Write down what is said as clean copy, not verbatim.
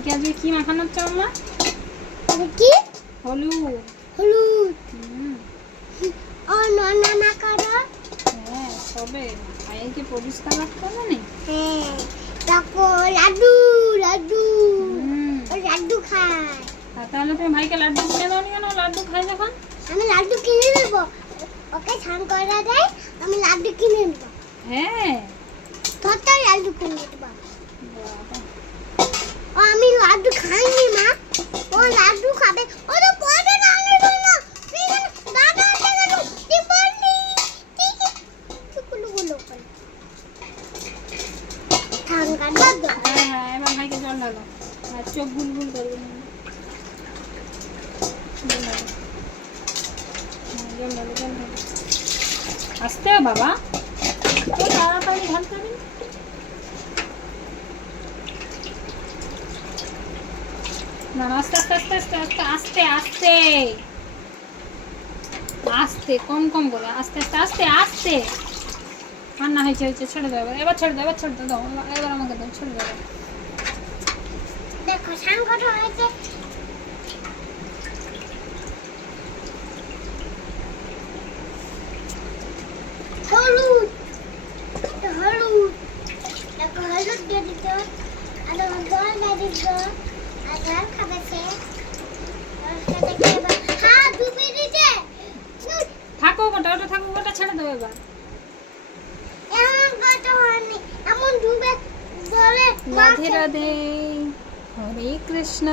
ভাইকে আজকে কি মাখানো হচ্ছে আম্মা? কি? হলুদ। হলুদ। হুম। ও ননা মাখানো। হ্যাঁ, তবে ভাইকে পরিষ্কার রাখতে হবে না? হ্যাঁ, তারপর লাড্ডু লাড্ডু। হুম। ও লাড্ডু খায়। তাহলে তুমি ভাইকে লাড্ডু কিনে দাও নি কেন? লাড্ডু খাই যখন। আমি লাড্ডু কিনে নেব। ওকে স্নান করা দেয়, আমি লাড্ডু কিনে নেব। হ্যাঁ। তোরটা লাড্ডু কিনে নেব। বাবা। ও আমি লাড্ডু খাইনি মা। ও লাড্ডু খাবে। ও তো পড়ে না আনলো না। দাদা আনতে গেল। তুই পড়লি। গুলো গুলো করে। ঠান্ডা দাদু। হ্যাঁ হ্যাঁ, এবার ভাইকে জল ঢালো। আর চোখ গুলগুল করবে না। জল ঢালো। হ্যাঁ, জল ঢালো, জল ঢালো। আস্তে বাবা, তো তাড়াতাড়ি ঢালতে হবে। না না, আস্তে আস্তে আস্তে আস্তে আস্তে আস্তে আস্তে আস্তে, কম কম করে, আস্তে আস্তে আস্তে আস্তে। রান্না হয়েছে হয়েছে, ছেড়ে দাও এবার, এবার ছেড়ে দাও, এবার ছেড়ে দাও, এবার আমাকে দাও, ছেড়ে দাও। দেখো সাংঘাত হয়েছে। হলুদ হলুদ। দেখো হলুদ দিয়ে দিত। আর জল দিয়ে দিত। আর জল খাবে সে। হ্যাঁ ডুবে দিতে। থাকো গোটা, ওটা থাকো গোটা, ছেড়ে দাও এবার। এমন কথা হয়নি। এমন ডুবে জলে রাধে রাধে, হরে কৃষ্ণ।